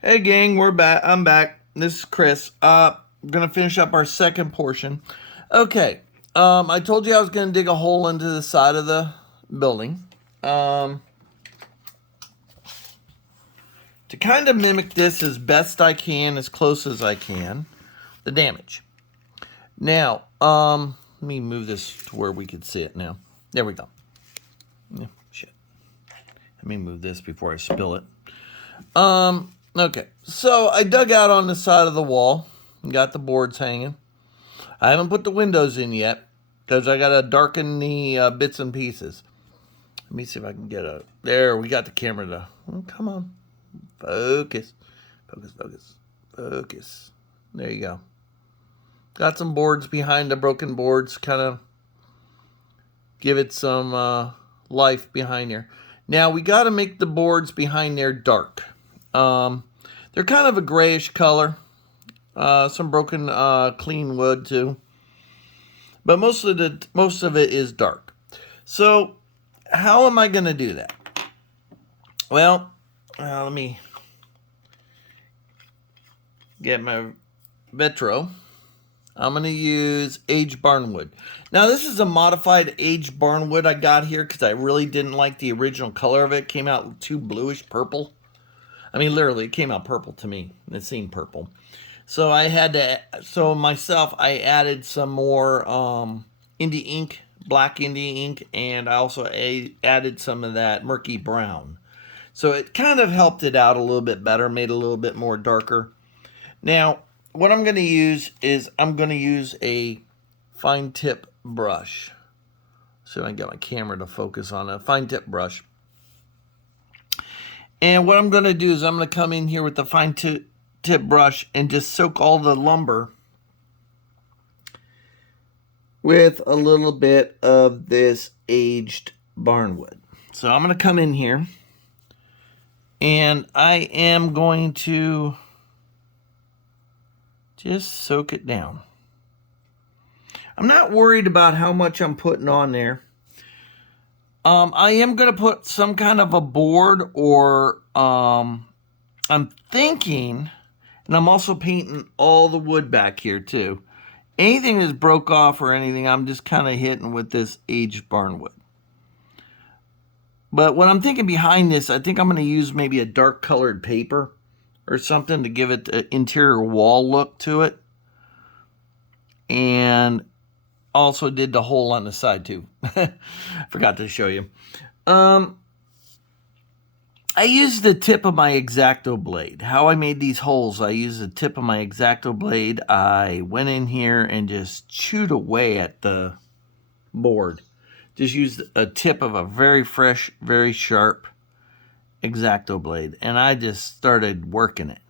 Hey gang, we're back. I'm back. This is Chris. I'm gonna finish up our second portion. Okay. I told you I was gonna dig a hole into the side of the building. Um, to kind of mimic this as best I can, as close as I can, the damage. Now, let me move this to where we can see it now. There we go. Yeah, shit. Let me move this before I spill it. Okay. So I dug out on the side of the wall and got the boards hanging. I haven't put the windows in yet because I got to darken the bits and pieces. Let me see if I can get a... There, we got the camera to... Oh, come on. Focus. Focus, focus, focus. There you go. Got some boards behind the broken boards. Kind of give it some life behind there. Now, we got to make the boards behind there dark. They're kind of a grayish color. Some broken clean wood, too. But most of it is dark. So, how am I going to do that? Well, let me get my Vetro. I'm going to use aged barnwood. Now, this is a modified aged barnwood I got here because I really didn't like the original color of it. It came out too bluish purple. I mean, literally, it came out purple to me. It seemed purple. So I had to, so myself, I added some more indie ink, black indie ink, and I also added some of that murky brown. So it kind of helped it out a little bit better, made it a little bit more darker. Now, what I'm going to use is I'm going to use a fine tip brush. So I get my camera to focus on a fine tip brush. And what I'm going to do is I'm going to come in here with the fine tip brush and just soak all the lumber with a little bit of this aged barnwood. So I'm going to come in here and I am going to just soak it down. I'm not worried about how much I'm putting on there. I am going to put some kind of a board, or I'm thinking, and I'm also painting all the wood back here too. Anything that's broke off or anything, I'm just kind of hitting with this aged barnwood. But what I'm thinking behind this, I think I'm going to use maybe a dark colored paper or something to give it an interior wall look to it. And also did the hole on the side too. Forgot to show you. I used the tip of my X-Acto blade. How I made these holes, I used the tip of my X-Acto blade. I went in here and just chewed away at the board. Just used a tip of a very fresh, very sharp X-Acto blade. And I just started working it.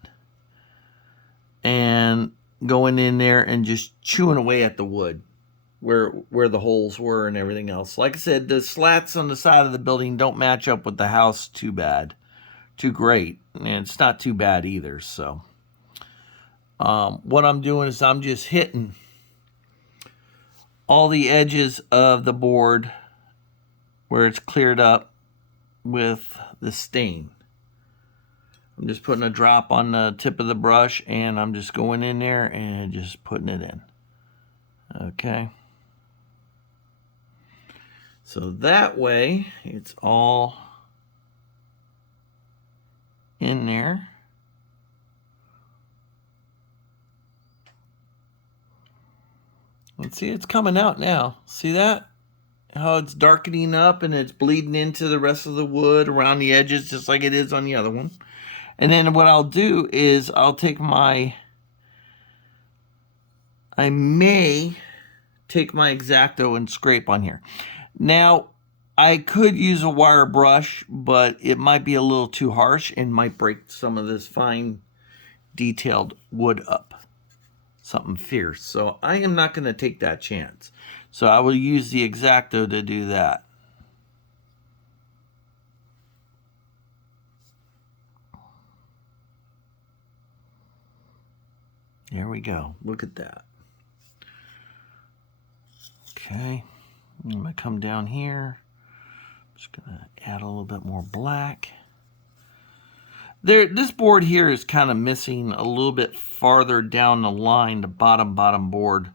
And going in there and just chewing away at the wood where the holes were and everything else. Like I said, the slats on the side of the building don't match up with the house too bad. Too great. And it's not too bad either. So what I'm doing is I'm just hitting all the edges of the board where it's cleared up with the stain. I'm just putting a drop on the tip of the brush and I'm just going in there and just putting it in. Okay. So that way it's all in there. Let's see, it's coming out now. See that? How it's darkening up and it's bleeding into the rest of the wood around the edges just like it is on the other one. And then what I'll do is I'll take I may take my X-Acto and scrape on here. Now, I could use a wire brush, but it might be a little too harsh and might break some of this fine detailed wood up. Something fierce. So I am not going to take that chance. So I will use the X-Acto to do that. There we go. Look at that. Okay. I'm going to come down here. I'm just going to add a little bit more black. This board here is kind of missing a little bit farther down the line, the bottom board.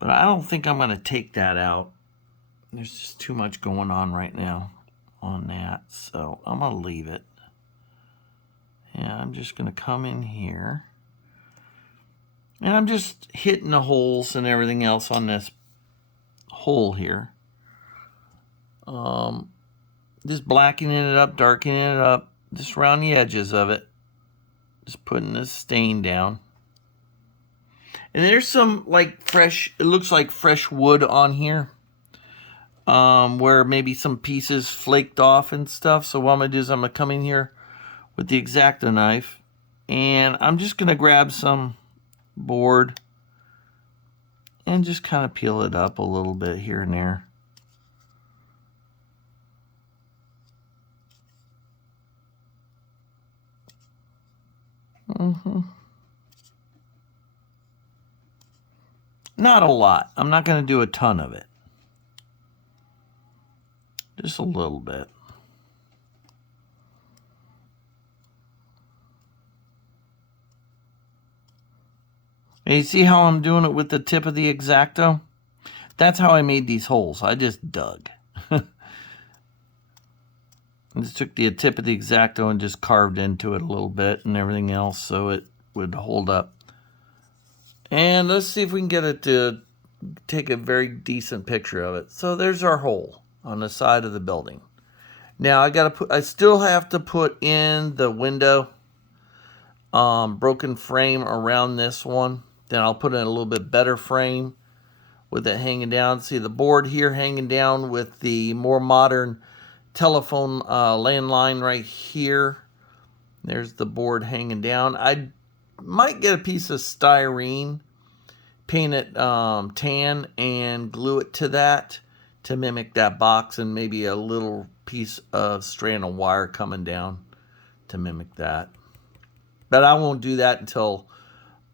But I don't think I'm going to take that out. There's just too much going on right now on that. So I'm going to leave it. And I'm just going to come in here. And I'm just hitting the holes and everything else on this hole here. Just blackening it up, darkening it up, just around the edges of it. Just putting this stain down. And there's some like fresh, it looks like fresh wood on here. Where maybe some pieces flaked off and stuff. So what I'm going to do is I'm going to come in here with the X-Acto knife. And I'm just going to grab some board and just kind of peel it up a little bit here and there. Not a lot. I'm not going to do a ton of it. Just a little bit. And you see how I'm doing it with the tip of the X-Acto? That's how I made these holes. I just dug. I just took the tip of the X-Acto and just carved into it a little bit and everything else so it would hold up. And let's see if we can get it to take a very decent picture of it. So there's our hole on the side of the building. Now I still have to put in the window broken frame around this one. Then I'll put in a little bit better frame with it hanging down. See the board here hanging down with the more modern telephone landline right here. There's the board hanging down. I might get a piece of styrene, paint it tan, and glue it to that to mimic that box, and maybe a little piece of strand of wire coming down to mimic that. But I won't do that until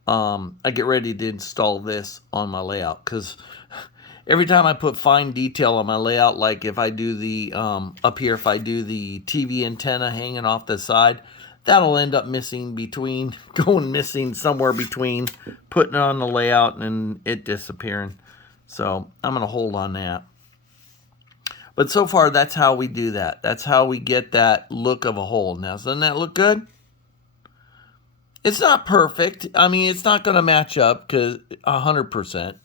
I get ready to install this on my layout, because every time I put fine detail on my layout, like if I do the up here, if I do the TV antenna hanging off the side, that'll end up going missing somewhere between putting it on the layout and it disappearing. So I'm going to hold on that. But so far, that's how we do that. That's how we get that look of a hole. Now, doesn't that look good? It's not perfect. I mean, it's not going to match up because 100%,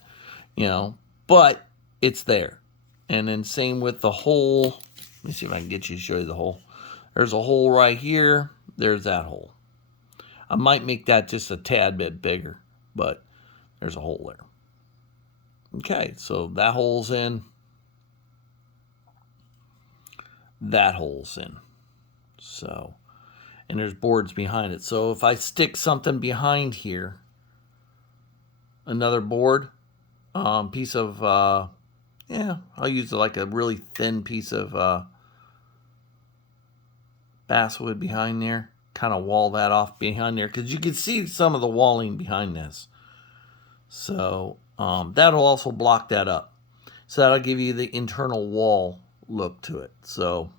you know, but it's there. And then same with the hole. Let me see if I can get you to show you the hole. There's a hole right here. There's that hole. I might make that just a tad bit bigger, but there's a hole there. Okay, so that hole's in. That hole's in. So, and there's boards behind it. So if I stick something behind here, another board, piece of, yeah, I'll use like a really thin piece of basswood behind there. Kind of wall that off behind there, because you can see some of the walling behind this. So that'll also block that up. So that'll give you the internal wall look to it. So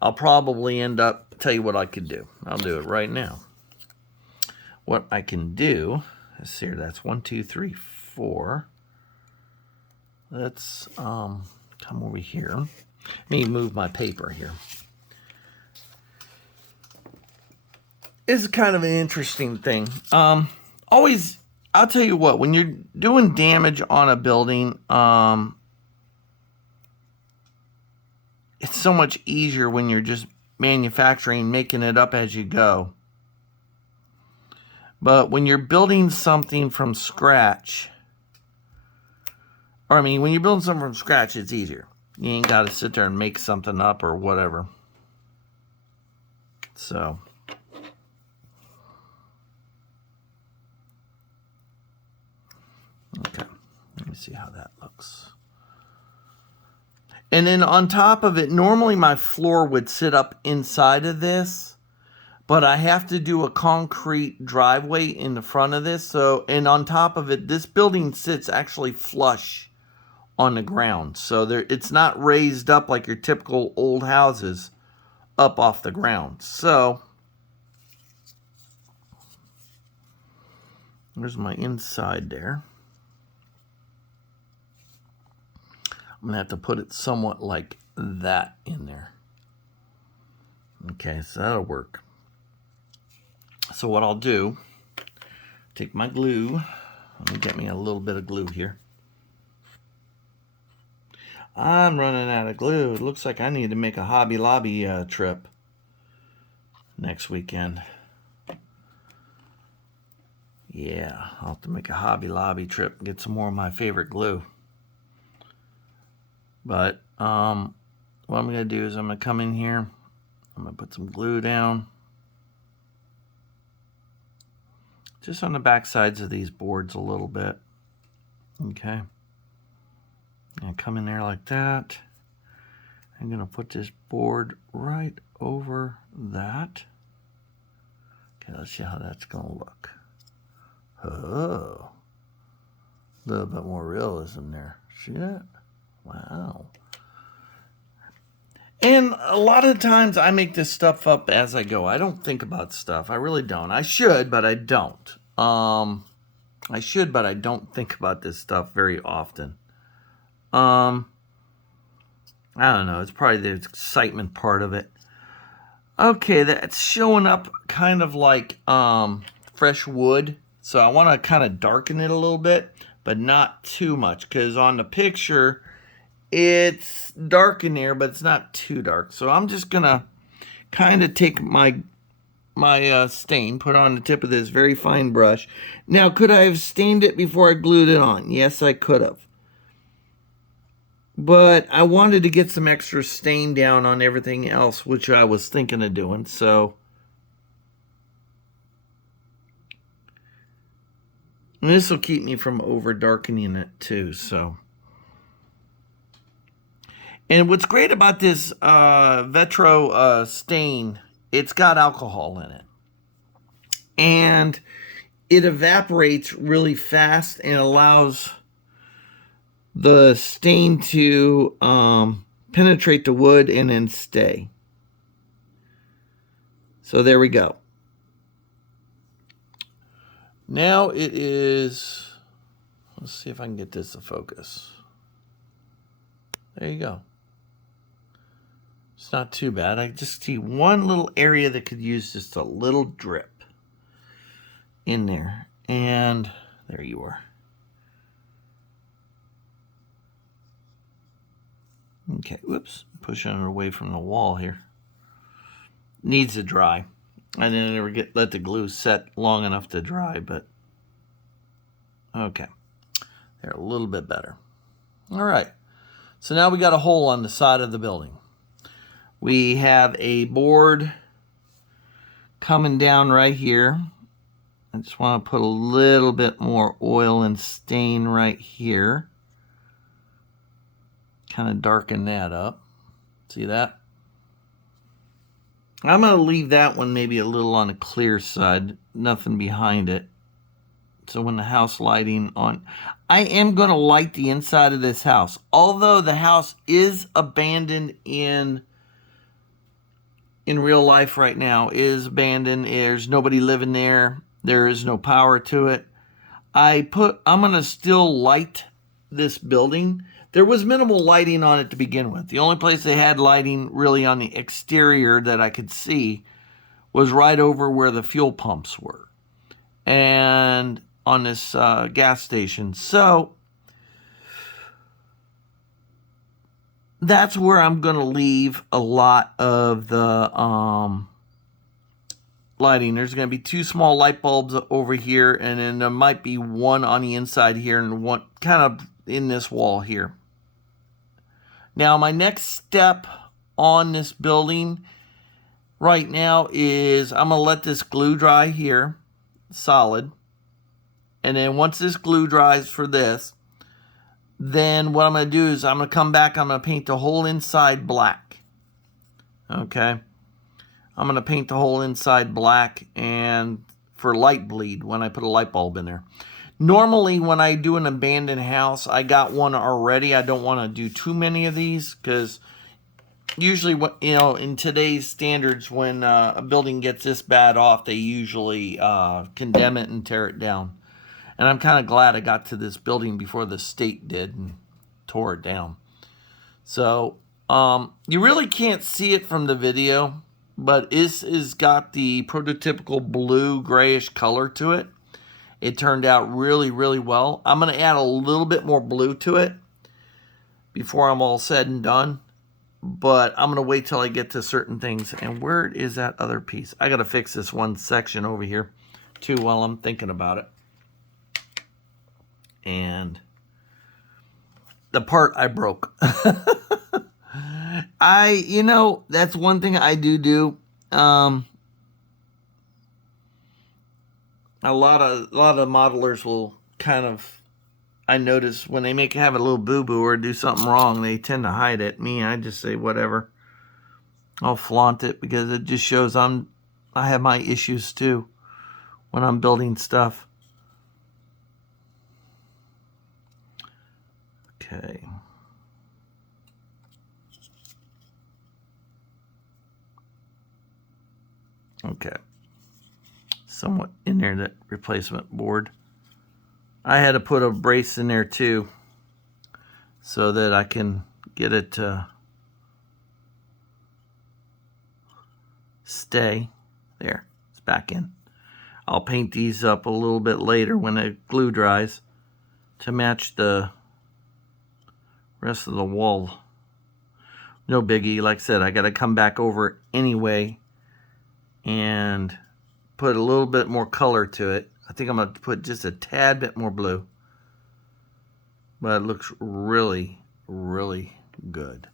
I'll probably end up, tell you what I could do. I'll do it right now. What I can do, let's see here, that's 1, 2, 3, 4. Let's come over here. Let me move my paper here. It's kind of an interesting thing. Always, I'll tell you what, when you're doing damage on a building, it's so much easier when you're just manufacturing, making it up as you go. But when you're building something from scratch, or I mean, when you're building something from scratch, it's easier. You ain't got to sit there and make something up or whatever. So, okay, let me see how that looks. And then on top of it, normally my floor would sit up inside of this, but I have to do a concrete driveway in the front of this. So, and on top of it, this building sits actually flush on the ground. So it's not raised up like your typical old houses up off the ground. So There's my inside there. I'm gonna have to put it somewhat like that in there. Okay, so that'll work. So what I'll do, take my glue. Let me get me a little bit of glue here. I'm running out of glue. It looks like I need to make a Hobby Lobby trip next weekend. Yeah, I'll have to make a Hobby Lobby trip and get some more of my favorite glue. But what I'm going to do is I'm going to come in here. I'm going to put some glue down. Just on the back sides of these boards a little bit. Okay. And come in there like that. I'm going to put this board right over that. Okay, let's see how that's going to look. Oh, a little bit more realism there. See that? Wow. And a lot of times I make this stuff up as I go. I don't think about stuff. I really don't. I should, but I don't. I should, but I don't think about this stuff very often. I don't know. It's probably the excitement part of it. Okay, that's showing up kind of like fresh wood. So I want to kind of darken it a little bit, but not too much. Because on the picture, it's dark in there, but it's not too dark. So I'm just going to kind of take my stain, put it on the tip of this very fine brush. Now, could I have stained it before I glued it on? Yes, I could have. But I wanted to get some extra stain down on everything else, which I was thinking of doing. So, and this will keep me from over darkening it too. So, and what's great about this Vetro stain, it's got alcohol in it, and it evaporates really fast and allows the stain to penetrate the wood and then stay. So there we go. Now it is, let's see if I can get this to focus. There you go. It's not too bad. I just see one little area that could use just a little drip in there. And there you are. Okay, whoops, pushing it away from the wall here. Needs to dry. I didn't ever let the glue set long enough to dry, but okay. They're a little bit better. All right, so now we got a hole on the side of the building. We have a board coming down right here. I just want to put a little bit more oil and stain right here. Kind of darken that up. See that? I'm going to leave that one maybe a little on the clear side. Nothing behind it. So when the house lighting on... I am going to light the inside of this house. Although the house is abandoned in real life right now. Is abandoned. There's nobody living there. There is no power to it. I'm going to still light this building. There was minimal lighting on it to begin with. The only place they had lighting really on the exterior that I could see was right over where the fuel pumps were and on this gas station. So that's where I'm going to leave a lot of the lighting. There's going to be 2 small light bulbs over here, and then there might be one on the inside here and one kind of in this wall here. Now, my next step on this building right now is I'm going to let this glue dry here, solid. And then once this glue dries for this, then what I'm going to do is I'm going to come back, I'm going to paint the whole inside black. Okay? I'm going to paint the whole inside black and for light bleed when I put a light bulb in there. Normally, when I do an abandoned house, I got one already. I don't want to do too many of these because usually, in today's standards, when a building gets this bad off, they usually condemn it and tear it down. And I'm kind of glad I got to this building before the state did and tore it down. So you really can't see it from the video, but this has got the prototypical blue grayish color to it. It turned out really, really well. I'm going to add a little bit more blue to it before I'm all said and done. But I'm going to wait till I get to certain things. And where is that other piece? I got to fix this one section over here too while I'm thinking about it. And the part I broke. You know, that's one thing I do. A lot of modelers will kind of, I notice when they have a little boo-boo or do something wrong, they tend to hide it. Me, I just say whatever. I'll flaunt it because it just shows I have my issues too when I'm building stuff. Okay. Okay. Somewhat in there, that replacement board. I had to put a brace in there too so that I can get it to stay. There, it's back in. I'll paint these up a little bit later when the glue dries to match the rest of the wall. No biggie. Like I said, I got to come back over anyway and put a little bit more color to it. I think I'm going to put just a tad bit more blue. But it looks really, really good.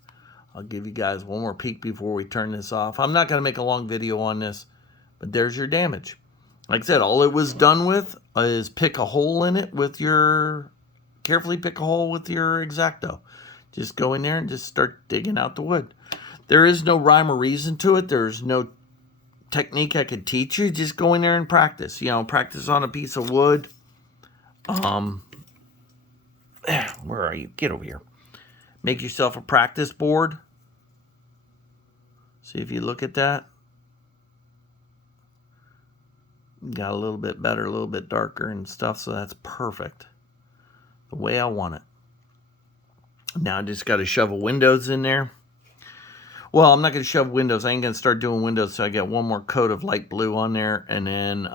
I'll give you guys one more peek before we turn this off. I'm not going to make a long video on this, but there's your damage. Like I said, all it was done with is pick a hole in it with your, carefully pick a hole with your X-Acto. Just go in there and just start digging out the wood. There is no rhyme or reason to it. There's no technique I could teach you. Just go in there and practice. You know, practice on a piece of wood. Where are you? Get over here. Make yourself a practice board. See if you look at that. Got a little bit better, a little bit darker and stuff, so that's perfect. The way I want it. Now I just got to shovel windows in there. Well, I'm not going to shove windows. I ain't going to start doing windows, so I get one more coat of light blue on there, and then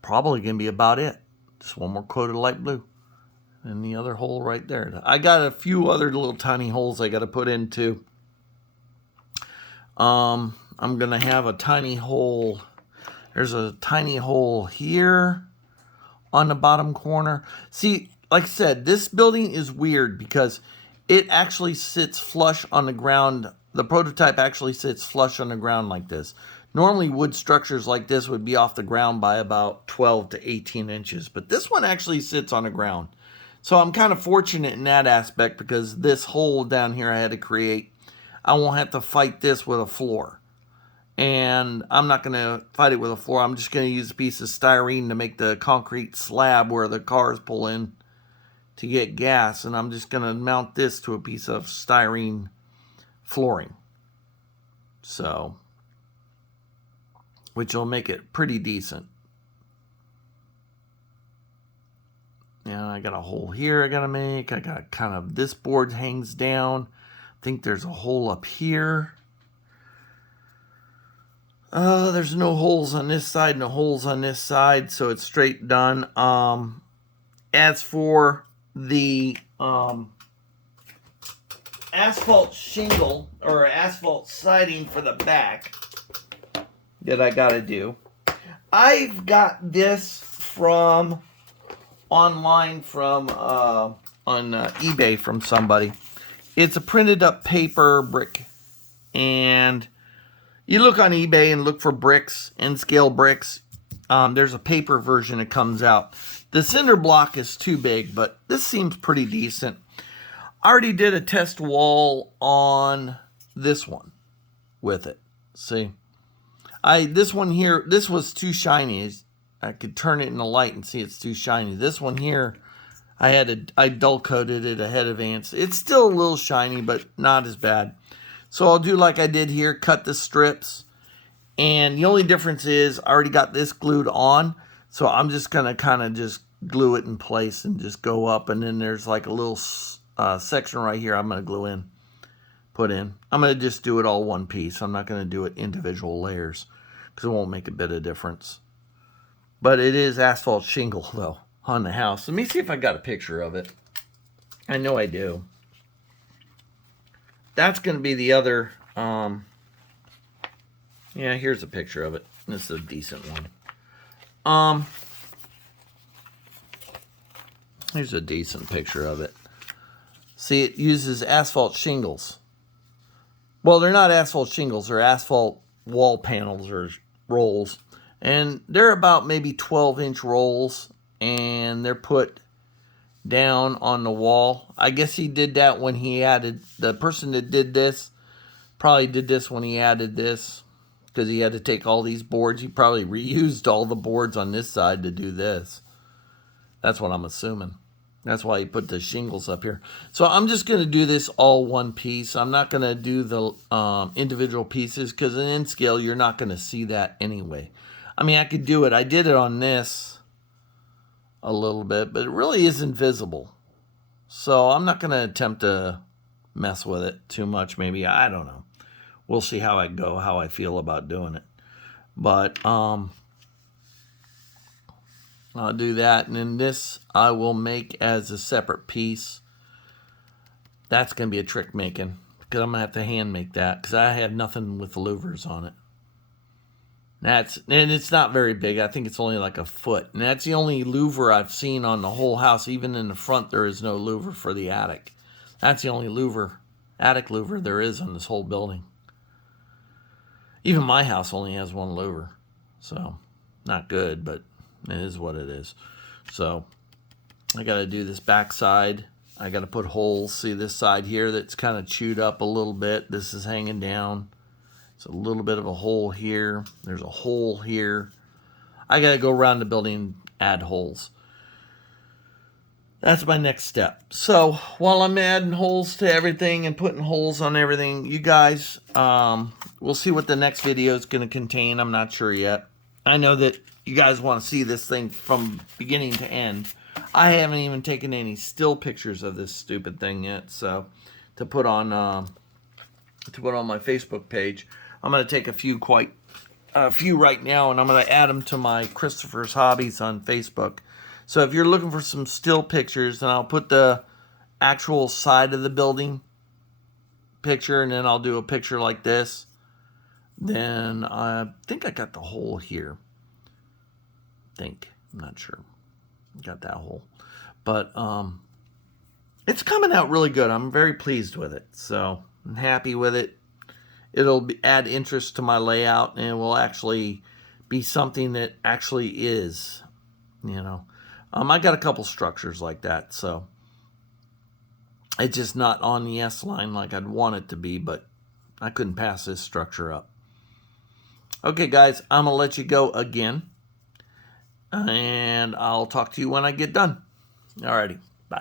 probably going to be about it. Just one more coat of light blue. And the other hole right there. I got a few other little tiny holes I got to put in too. I'm going to have a tiny hole. There's a tiny hole here on the bottom corner. See, like I said, this building is weird because it actually sits flush on the ground. The prototype actually sits flush on the ground like this. Normally wood structures like this would be off the ground by about 12 to 18 inches. But this one actually sits on the ground. So I'm kind of fortunate in that aspect because this hole down here I had to create. I won't have to fight this with a floor. And I'm not going to fight it with a floor. I'm just going to use a piece of styrene to make the concrete slab where the cars pull in to get gas. And I'm just going to mount this to a piece of styrene flooring. So, which will make it pretty decent. Yeah, I got a hole here I got to make. I got kind of, this board hangs down. I think there's a hole up here. There's no holes on this side, no holes on this side, so it's straight done. As for the asphalt shingle or asphalt siding for the back that I gotta do, I've got this from online from on eBay from somebody. It's a printed up paper brick, and you look on eBay and look for bricks, N-scale bricks. There's a paper version that comes out. The cinder block is too big, but this seems pretty decent. I already did a test wall on this one with it. See? This one here, this was too shiny. I could turn it in the light and see it's too shiny. This one here, I dull coated it ahead of ants. It's still a little shiny, but not as bad. So I'll do like I did here, cut the strips. And the only difference is I already got this glued on. So I'm just going to kind of just glue it in place and just go up. And then there's like a little section right here I'm going to glue in, put in. I'm going to just do it all one piece. I'm not going to do it individual layers because it won't make a bit of difference. But it is asphalt shingle, though, on the house. Let me see if I got a picture of it. I know I do. That's going to be the other... yeah, here's a picture of it. This is a decent one. Here's a decent picture of it. See, it uses asphalt shingles. Well, they're not asphalt shingles. They're asphalt wall panels or rolls. And they're about maybe 12-inch rolls. And they're put down on the wall. I guess he did that when he added... The person that did this probably did this when he added this. Because he had to take all these boards. He probably reused all the boards on this side to do this. That's what I'm assuming. That's why he put the shingles up here. So I'm just going to do this all one piece. I'm not going to do the individual pieces because in N scale, you're not going to see that anyway. I mean, I could do it. I did it on this a little bit, but it really isn't visible. So I'm not going to attempt to mess with it too much. Maybe, I don't know. We'll see how I go, how I feel about doing it. But I'll do that. And then this I will make as a separate piece. That's going to be a trick making. Because I'm going to have to hand make that. Because I have nothing with louvers on it. And it's not very big. I think it's only like a foot. And that's the only louver I've seen on the whole house. Even in the front, there is no louver for the attic. That's the only attic louver there is on this whole building. Even my house only has one louver. So, not good, but it is what it is. So, I got to do this back side. I got to put holes. See this side here that's kind of chewed up a little bit. This is hanging down. It's a little bit of a hole here. There's a hole here. I got to go around the building and add holes. That's my next step. So while I'm adding holes to everything and putting holes on everything, you guys, we'll see what the next video is going to contain. I'm not sure yet. I know that you guys want to see this thing from beginning to end. I haven't even taken any still pictures of this stupid thing yet. So to put on my Facebook page, I'm going to take a few right now, and I'm going to add them to my Christopher's Hobbies on Facebook. So if you're looking for some still pictures, then I'll put the actual side of the building picture, and then I'll do a picture like this. Then I think I got the hole here. I'm not sure. Got that hole. But it's coming out really good. I'm very pleased with it. So I'm happy with it. It'll add interest to my layout, and it will actually be something that actually is, you know. I got a couple structures like that, so it's just not on the S-line like I'd want it to be, but I couldn't pass this structure up. Okay, guys, I'm going to let you go again, and I'll talk to you when I get done. Alrighty, bye.